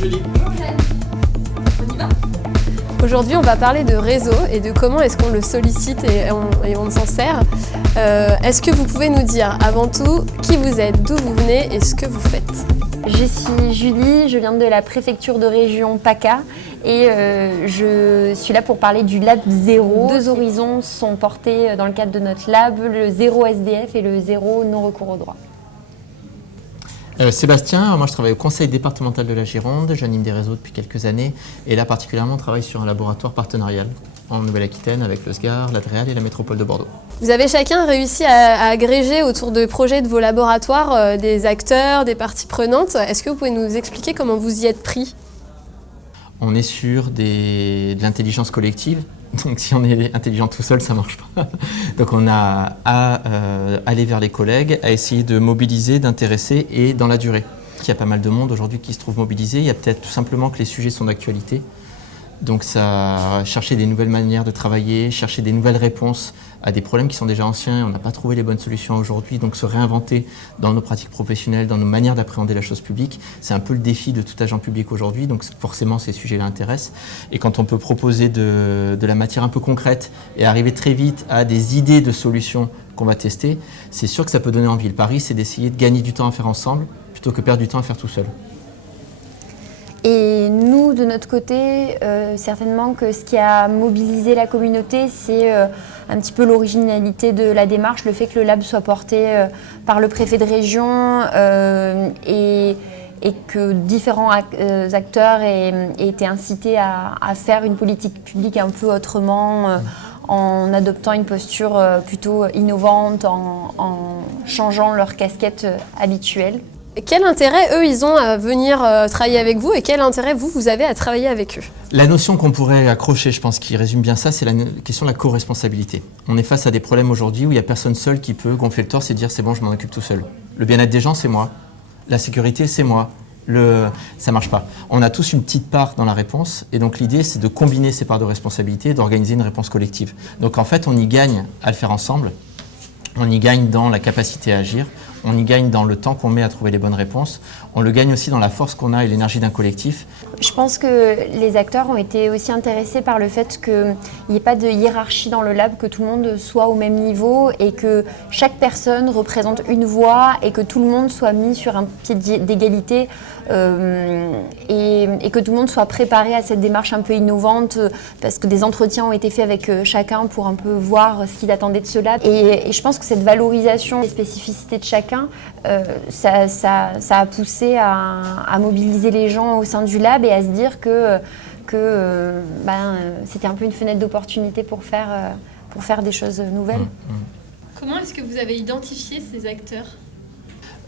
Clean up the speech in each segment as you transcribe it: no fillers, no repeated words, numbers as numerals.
Julie. On y va ? Aujourd'hui, on va parler de réseau et de comment est-ce qu'on le sollicite et on s'en sert. Est-ce que vous pouvez nous dire avant tout qui vous êtes, d'où vous venez et ce que vous faites ? Je suis Julie, je viens de la préfecture de région PACA et je suis là pour parler du Lab Zéro. 2 horizons sont portés dans le cadre de notre lab, le zéro SDF et le zéro non-recours au droit. Sébastien, moi je travaille au conseil départemental de la Gironde, j'anime des réseaux depuis quelques années et là particulièrement on travaille sur un laboratoire partenarial en Nouvelle-Aquitaine avec le SGAR, l'Adréal et la métropole de Bordeaux. Vous avez chacun réussi à agréger autour de projets de vos laboratoires des acteurs, des parties prenantes. Est-ce que vous pouvez nous expliquer comment vous y êtes pris ? On est sur de l'intelligence collective, donc si on est intelligent tout seul, ça ne marche pas. Donc on a à aller vers les collègues, à essayer de mobiliser, d'intéresser et dans la durée. Il y a pas mal de monde aujourd'hui qui se trouve mobilisé, il y a peut-être tout simplement que les sujets sont d'actualité. Donc ça, chercher des nouvelles manières de travailler, chercher des nouvelles réponses à des problèmes qui sont déjà anciens, on n'a pas trouvé les bonnes solutions aujourd'hui, donc se réinventer dans nos pratiques professionnelles, dans nos manières d'appréhender la chose publique, c'est un peu le défi de tout agent public aujourd'hui, donc forcément ces sujets-là intéressent. Et quand on peut proposer de la matière un peu concrète et arriver très vite à des idées de solutions qu'on va tester, c'est sûr que ça peut donner envie. Le pari, c'est d'essayer de gagner du temps à faire ensemble plutôt que perdre du temps à faire tout seul. Et nous, de notre côté, certainement que ce qui a mobilisé la communauté, c'est un petit peu l'originalité de la démarche, le fait que le lab soit porté par le préfet de région et que différents acteurs aient été incités à faire une politique publique un peu autrement, en adoptant une posture plutôt innovante, en changeant leur casquette habituelle. Quel intérêt, eux, ils ont à venir travailler avec vous et quel intérêt, vous avez à travailler avec eux ? La notion qu'on pourrait accrocher, je pense, qui résume bien ça, c'est la question de la co-responsabilité. On est face à des problèmes aujourd'hui où il n'y a personne seul qui peut gonfler le torse et dire « c'est bon, je m'en occupe tout seul ». Le bien-être des gens, c'est moi. La sécurité, c'est moi. Ça ne marche pas. On a tous une petite part dans la réponse et donc l'idée, c'est de combiner ces parts de responsabilité et d'organiser une réponse collective. Donc en fait, on y gagne à le faire ensemble. On y gagne dans la capacité à agir, on y gagne dans le temps qu'on met à trouver les bonnes réponses, on le gagne aussi dans la force qu'on a et l'énergie d'un collectif. Je pense que les acteurs ont été aussi intéressés par le fait qu'il n'y ait pas de hiérarchie dans le lab, que tout le monde soit au même niveau et que chaque personne représente une voix et que tout le monde soit mis sur un pied d'égalité et que tout le monde soit préparé à cette démarche un peu innovante parce que des entretiens ont été faits avec chacun pour un peu voir ce qu'ils attendaient de ce lab. Et je pense que cette valorisation des spécificités de chacun, ça a poussé à mobiliser les gens au sein du lab et à se dire que c'était un peu une fenêtre d'opportunité pour faire des choses nouvelles. Comment est-ce que vous avez identifié ces acteurs ?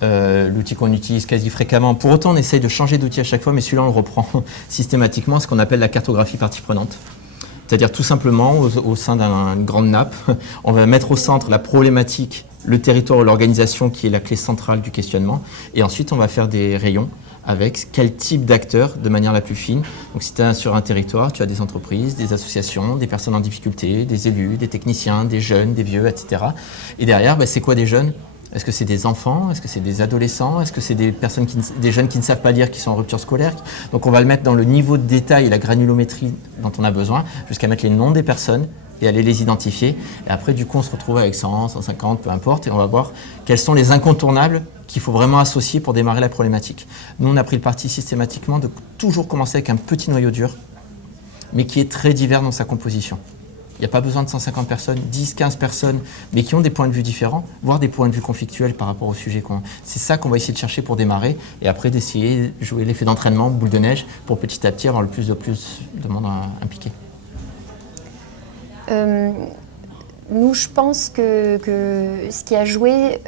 L'outil qu'on utilise quasi fréquemment. Pour autant, on essaye de changer d'outil à chaque fois, mais celui-là, on le reprend systématiquement, ce qu'on appelle la cartographie partie prenante. C'est-à-dire tout simplement, au sein d'une grande nappe, on va mettre au centre la problématique, le territoire ou l'organisation qui est la clé centrale du questionnement. Et ensuite, on va faire des rayons avec quel type d'acteurs de manière la plus fine. Donc si tu es sur un territoire, tu as des entreprises, des associations, des personnes en difficulté, des élus, des techniciens, des jeunes, des vieux, etc. Et derrière, c'est quoi des jeunes ? Est-ce que c'est des enfants ? Est-ce que c'est des adolescents ? Est-ce que c'est des jeunes qui ne savent pas lire, qui sont en rupture scolaire ? Donc on va le mettre dans le niveau de détail et la granulométrie dont on a besoin, jusqu'à mettre les noms des personnes et aller les identifier. Et après, du coup, on se retrouve avec 100, 150, peu importe, et on va voir quels sont les incontournables qu'il faut vraiment associer pour démarrer la problématique. Nous, on a pris le parti systématiquement de toujours commencer avec un petit noyau dur, mais qui est très divers dans sa composition. Il n'y a pas besoin de 150 personnes, 10, 15 personnes, mais qui ont des points de vue différents, voire des points de vue conflictuels par rapport au sujet. C'est ça qu'on va essayer de chercher pour démarrer, et après d'essayer de jouer l'effet d'entraînement, boule de neige, pour petit à petit avoir le plus de monde impliqué. Nous, je pense que ce qui a joué,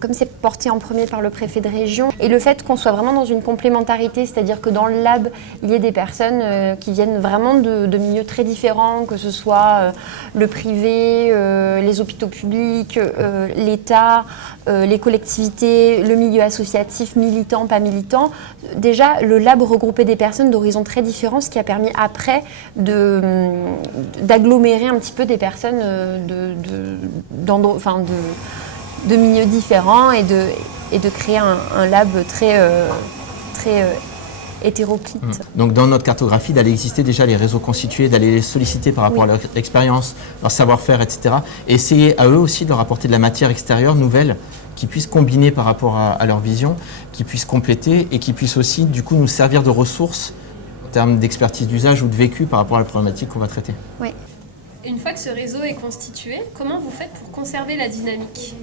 comme c'est porté en premier par le préfet de région, et le fait qu'on soit vraiment dans une complémentarité, c'est-à-dire que dans le lab, il y ait des personnes qui viennent vraiment de milieux très différents, que ce soit le privé, les hôpitaux publics, l'État, les collectivités, le milieu associatif, militant, pas militant. Déjà, le lab regroupait des personnes d'horizons très différents, ce qui a permis après d'agglomérer un petit peu des personnes de milieux différents et de créer un lab très hétéroclite. Donc dans notre cartographie, d'aller exister déjà les réseaux constitués, d'aller les solliciter par rapport à leur expérience, leur savoir-faire, etc. Et essayer à eux aussi de leur apporter de la matière extérieure, nouvelle, qui puissent combiner par rapport à leur vision, qui puissent compléter et qui puissent aussi du coup nous servir de ressources en termes d'expertise d'usage ou de vécu par rapport à la problématique qu'on va traiter. Oui. Une fois que ce réseau est constitué, comment vous faites pour conserver la dynamique ?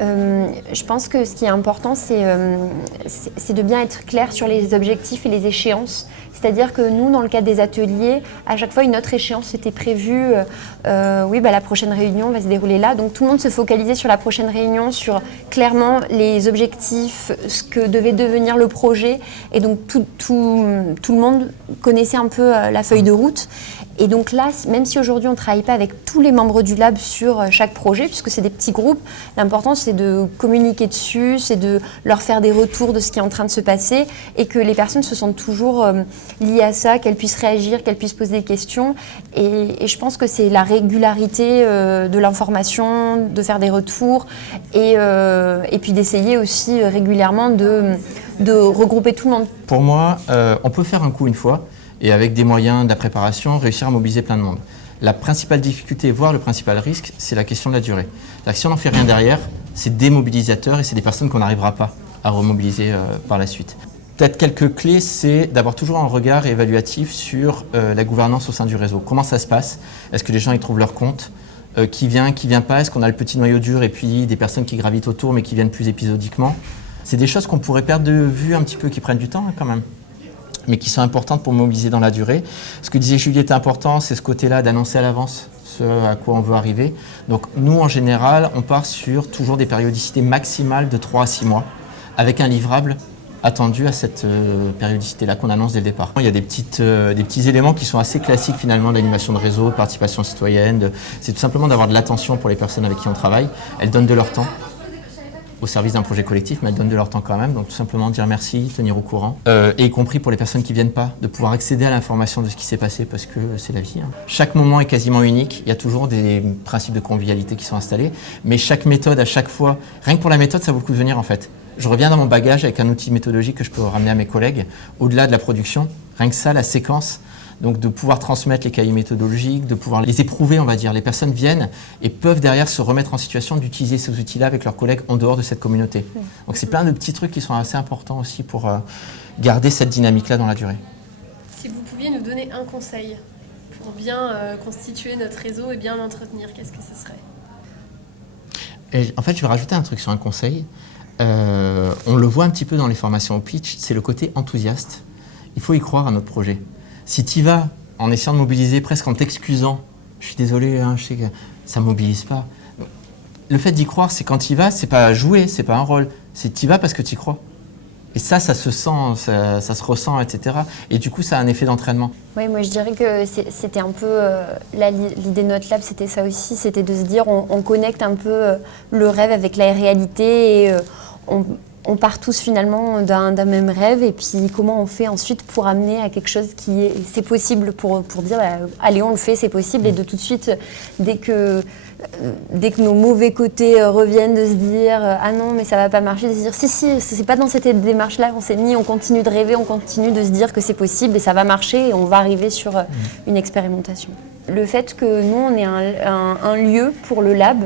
Je pense que ce qui est important, c'est de bien être clair sur les objectifs et les échéances. C'est-à-dire que nous, dans le cadre des ateliers, à chaque fois, une autre échéance était prévue. La prochaine réunion va se dérouler là. Donc tout le monde se focalisait sur la prochaine réunion, sur clairement les objectifs, ce que devait devenir le projet. Et donc tout le monde connaissait un peu la feuille de route. Et donc là, même si aujourd'hui on ne travaille pas avec tous les membres du lab sur chaque projet, puisque c'est des petits groupes, l'important c'est de communiquer dessus, c'est de leur faire des retours de ce qui est en train de se passer et que les personnes se sentent toujours liées à ça, qu'elles puissent réagir, qu'elles puissent poser des questions. Et je pense que c'est la régularité de l'information, de faire des retours et puis d'essayer aussi régulièrement de regrouper tout le monde. Pour moi, on peut faire un coup une fois, et avec des moyens de la préparation, réussir à mobiliser plein de monde. La principale difficulté, voire le principal risque, c'est la question de la durée. C'est-à-dire que si on n'en fait rien derrière, c'est démobilisateur et c'est des personnes qu'on n'arrivera pas à remobiliser par la suite. Peut-être quelques clés, c'est d'avoir toujours un regard évaluatif sur la gouvernance au sein du réseau. Comment ça se passe? Est-ce que les gens y trouvent leur compte? Qui vient pas? Est-ce qu'on a le petit noyau dur et puis des personnes qui gravitent autour mais qui viennent plus épisodiquement? C'est des choses qu'on pourrait perdre de vue un petit peu, qui prennent du temps quand même, mais qui sont importantes pour mobiliser dans la durée. Ce que disait Julie est important, c'est ce côté-là d'annoncer à l'avance ce à quoi on veut arriver. Donc nous, en général, on part sur toujours des périodicités maximales de 3 à 6 mois, avec un livrable attendu à cette périodicité-là qu'on annonce dès le départ. Il y a des petits éléments qui sont assez classiques finalement d'animation de réseau, de participation citoyenne. C'est tout simplement d'avoir de l'attention pour les personnes avec qui on travaille. Elles donnent de leur temps au service d'un projet collectif, mais elles donnent de leur temps quand même, donc tout simplement dire merci, tenir au courant, et y compris pour les personnes qui ne viennent pas, de pouvoir accéder à l'information de ce qui s'est passé, parce que c'est la vie. Chaque moment est quasiment unique, il y a toujours des principes de convivialité qui sont installés, mais chaque méthode, à chaque fois, rien que pour la méthode, ça vaut le coup de venir en fait. Je reviens dans mon bagage avec un outil méthodologique que je peux ramener à mes collègues, au-delà de la production, rien que ça, la séquence. Donc de pouvoir transmettre les cahiers méthodologiques, de pouvoir les éprouver, on va dire. Les personnes viennent et peuvent derrière se remettre en situation d'utiliser ces outils-là avec leurs collègues en dehors de cette communauté. Donc c'est plein de petits trucs qui sont assez importants aussi pour garder cette dynamique-là dans la durée. Si vous pouviez nous donner un conseil pour bien constituer notre réseau et bien l'entretenir, qu'est-ce que ce serait? Et en fait, je vais rajouter un truc sur un conseil. On le voit un petit peu dans les formations au pitch, c'est le côté enthousiaste. Il faut y croire à notre projet. Si tu y vas en essayant de mobiliser, presque en t'excusant, je suis désolé, je sais que ça ne mobilise pas. Le fait d'y croire, c'est quand tu y vas, c'est pas jouer, c'est pas un rôle. C'est tu y vas parce que tu y crois. Et ça se sent, ça se ressent, etc. Et du coup, ça a un effet d'entraînement. Oui, moi je dirais que c'était un peu, l'idée de notre lab, c'était ça aussi, c'était de se dire on connecte un peu le rêve avec la réalité et on part tous finalement d'un même rêve et puis comment on fait ensuite pour amener à quelque chose qui est c'est possible pour dire allez on le fait, c'est possible et de tout de suite dès que nos mauvais côtés reviennent de se dire ah non mais ça va pas marcher, de se dire si c'est pas dans cette démarche là qu'on s'est mis, on continue de rêver, on continue de se dire que c'est possible et ça va marcher et on va arriver sur une expérimentation. Le fait que nous on ait un lieu pour le lab,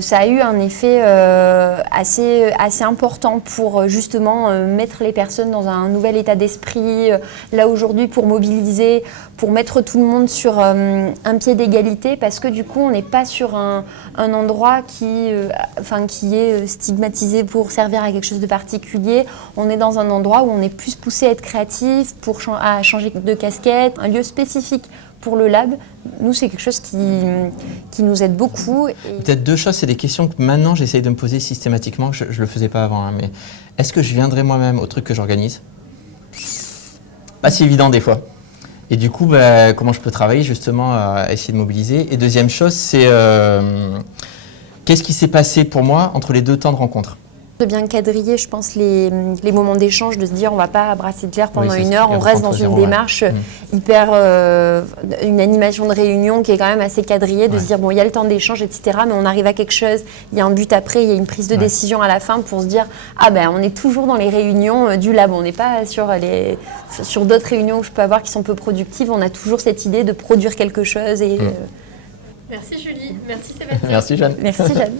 ça a eu un effet assez important pour justement mettre les personnes dans un nouvel état d'esprit, là aujourd'hui pour mobiliser, pour mettre tout le monde sur un pied d'égalité parce que du coup on n'est pas sur un endroit qui est stigmatisé pour servir à quelque chose de particulier, on est dans un endroit où on est plus poussé à être créatif, à changer de casquette, un lieu spécifique pour le lab, nous, c'est quelque chose qui nous aide beaucoup. Peut-être deux choses, c'est des questions que maintenant j'essaye de me poser systématiquement, je ne le faisais pas avant, mais est-ce que je viendrai moi-même au truc que j'organise? Pas si évident des fois. Et du coup, comment je peux travailler justement à essayer de mobiliser? Et deuxième chose, c'est qu'est-ce qui s'est passé pour moi entre les deux temps de rencontre? De bien quadriller, je pense, les moments d'échange, de se dire on va pas brasser de l'air pendant une heure, on reste dans une démarche hyper, une animation de réunion qui est quand même assez quadrillée, de se dire bon, il y a le temps d'échange, etc., mais on arrive à quelque chose, il y a un but après, il y a une prise de décision à la fin pour se dire ah ben on est toujours dans les réunions du lab, on n'est pas sur d'autres réunions que je peux avoir qui sont peu productives, on a toujours cette idée de produire quelque chose et... Merci Julie, merci Sébastien. Merci Jeanne. Merci Jeanne.